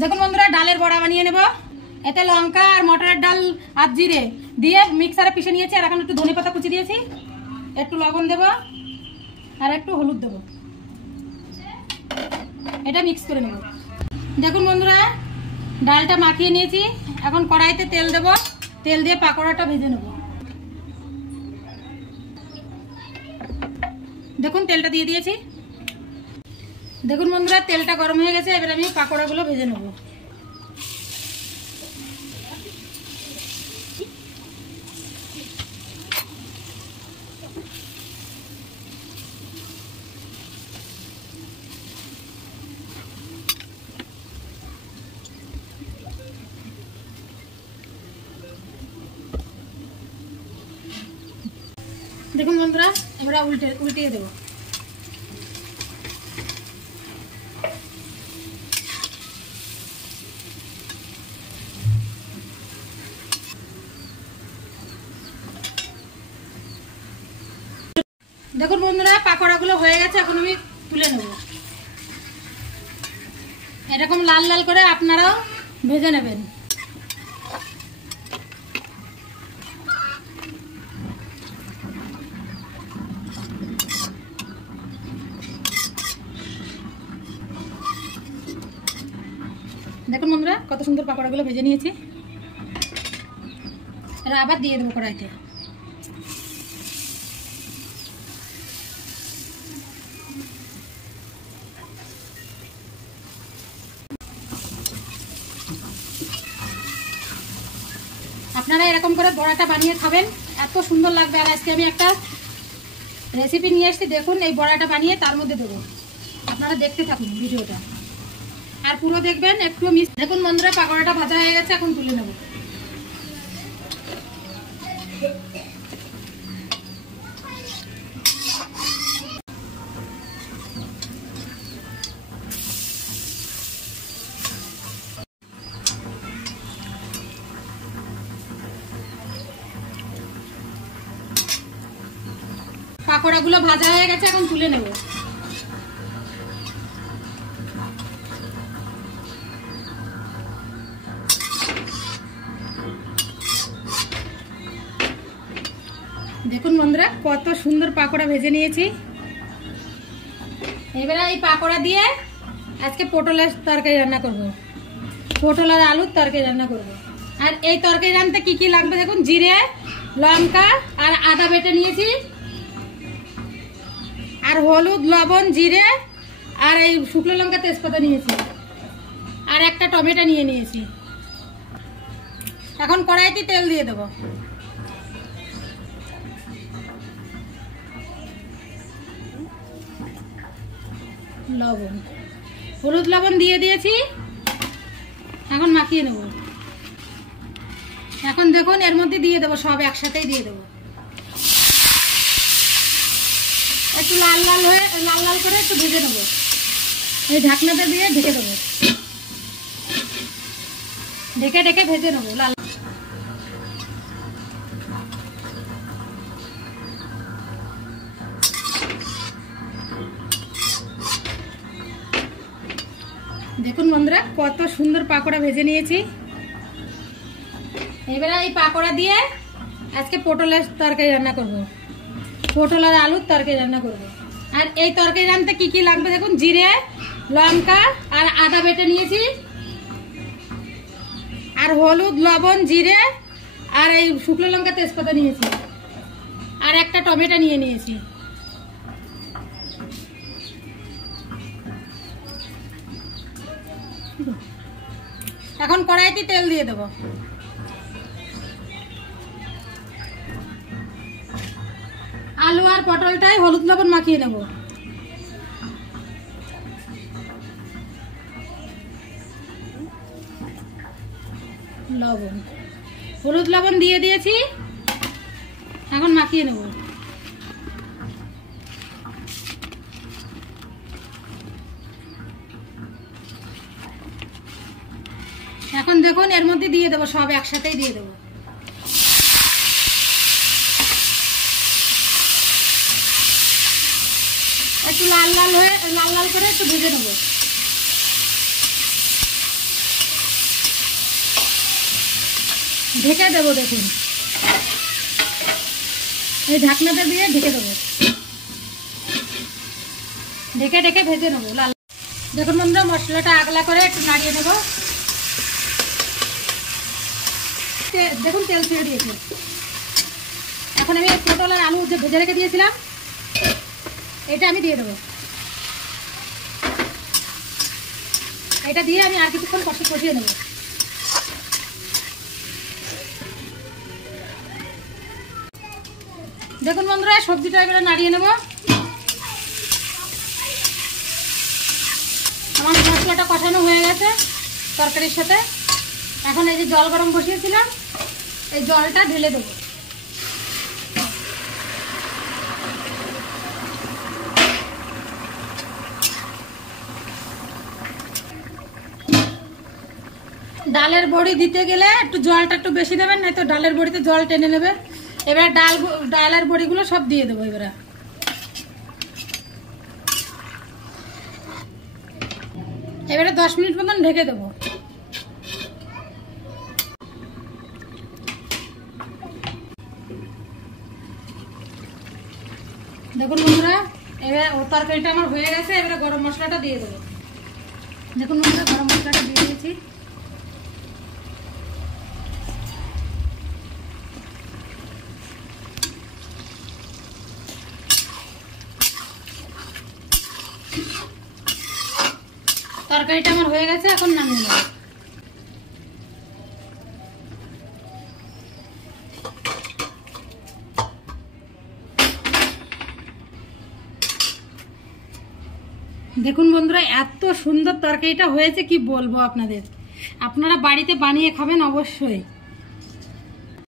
দেখুন বন্ধুরা ডালের বড়া বানিয়ে নেব। এতে লঙ্কা আর মটরের ডাল আর জিরে দিয়ে মিক্সারে পিষে নিয়েছি, আর এখন একটু ধনেপাতা কুচি দিয়েছি, একটু লবণ দেব আর একটু হলুদ দেব, এটা মিক্স করে নেব। দেখুন বন্ধুরা ডালটা মাখিয়ে নিয়েছি, এখন কড়াইতে তেল দেব, তেল দিয়ে পাকোড়াটা ভেজে নেব। দেখুন তেলটা দিয়ে দিয়েছি। দেখুন বন্ধুরা তেলটা গরম হয়ে গেছে, এবার আমি পাকোড়াগুলো ভেজে নেব। দেখুন বন্ধুরা এবার উল্টিয়ে দেব। দেখুন বন্ধুরা পাকোড়াগুলো হয়ে গেছে, এখন আমি তুলে নেব। এরকম লাল লাল করে আপনারাও ভেজে নেবেন। দেখুন বন্ধুরা কত সুন্দর পাকোড়াগুলো ভেজে নিয়েছি, এরা আবার দিয়ে দেবো কড়াইতে। আপনারা এরকম করে বড়াটা বানিয়ে খাবেন, এত সুন্দর লাগবে। আর আজকে আমি একটা রেসিপি নিয়ে এসেছি, দেখুন এই বড়াটা বানিয়ে তার মধ্যে দেবো। আপনারা দেখতে থাকুন ভিডিওটা আর পুরো দেখবেন, একটু মিস। দেখুন বন্ধুরা পাকোড়াটা ভাজা হয়ে গেছে, এখন তুলে নেব। পাকোড়াগুলো ভাজা হয়ে গেছে, এখন তুলে নেব। দেখুন বন্ধুরা কত সুন্দর পাকোড়া ভেজে নিয়েছি। এবারে এই পাকোড়া দিয়ে আজকে পটলের তরকারি রান্না করব, পটল আর আলুর তরকারি রান্না করব। আর এই তরকারি রান্নাতে কি কি লাগবে দেখুন, জিরে লঙ্কা আর আদা বেটে নিয়েছি, আর হলুদ লবণ জিরে আর এই শুকনো লঙ্কা তেজপাতা নিয়েছি, আর একটা টমেটো নিয়ে নিয়েছি। এখন কড়াইতে তেল দিয়ে দেব। লবণ হলুদ লবণ দিয়ে দিয়েছি, এখন মাখিয়ে নেব। এখন দেখুন এর মধ্যে দিয়ে দেবো, সব একসাথেই দিয়ে দেবো। একটু লাল লাল করে একটু ভেজে নেবো। এই ঢাকনাটা দিয়ে ঢেকে দেবো, ঢেকে ঢেকে ভেজে নেবো লাল। দেখুন বন্ধুরা কত সুন্দর পাকোড়া ভেজে নিয়েছি। এবারে এই পাকোড়া দিয়ে আজকে পটলের তরকারি রান্না করব, পটল আর আলুর তরকারি রান্না করব। আর এই তরকারি রান্নাতে কি কি লাগবে দেখুন, জিরে লঙ্কা আর আদা বেটে নিয়েছি, আর হলুদ লবণ জিরে আর এই শুকনো লঙ্কা তেজপাতা নিয়েছি, আর একটা টমেটো নিয়ে নিয়েছি। এখন কড়াইতে তেল দিয়ে দেব। আলু আর পটলটাই হলুদ লবণ মাখিয়ে নেব। লবণ হলুদ লবণ দিয়ে দিয়েছি, এখন মাখিয়ে নেব। এখন দেখুন এর মধ্যে দিয়ে দেবো, সব একসাথেই দিয়ে দেবো। একটু লাল লাল করে একটু ভেজে নেবো। ঢেকে দেবো। দেখুন এই ঢাকনাটা দিয়ে ঢেকে দেবো, ঢেকে ঢেকে ভেজে নেবো লাল। দেখুন বন্ধুরা মশলাটা আগলা করে একটু নাড়িয়ে দেবো। দেখুন তেল ছেড়ে দিয়েছে। এখন আমি পটল আর আলু যে ভেজে রেখে দিয়েছিলাম এটা আমি দিয়ে দেবো। এটা দিয়ে আমি আর কিছুক্ষণ কষিয়ে নেবো। দেখুন বন্ধুরা সবজিটা এবারে নাড়িয়ে নেব। আমার মশলাটা কষানো হয়ে গেছে তরকারির সাথে। এখন এই যে জল গরম বসিয়েছিলাম এই জলটা ঢেলে দেবো। ডালের বড়ি দিতে গেলে একটু জলটা একটু বেশি দেবেন, নয়তো ডালের বড়িতে জল টেনে নেবে। এবারে ডালের বড়িগুলো সব দিয়ে দেবো। এবারে 10 মিনিট মতন ঢেকে দেবো। দেখুন বন্ধুরা এবারে তরকারিটা আমার হয়ে গেছে। এবারে গরম মশলাটা দিয়ে দেবো। দেখুন বন্ধুরা গরম মশলাটা দিয়ে দিয়েছি। তরকারিটা আমার হয়ে গেছে, এখন নামিয়ে নেব। দেখুন বন্ধুরা এত সুন্দর তরকারিটা হয়েছে কি বলবো আপনাদের। আপনারা বাড়িতে বানিয়ে খাবেন অবশ্যই।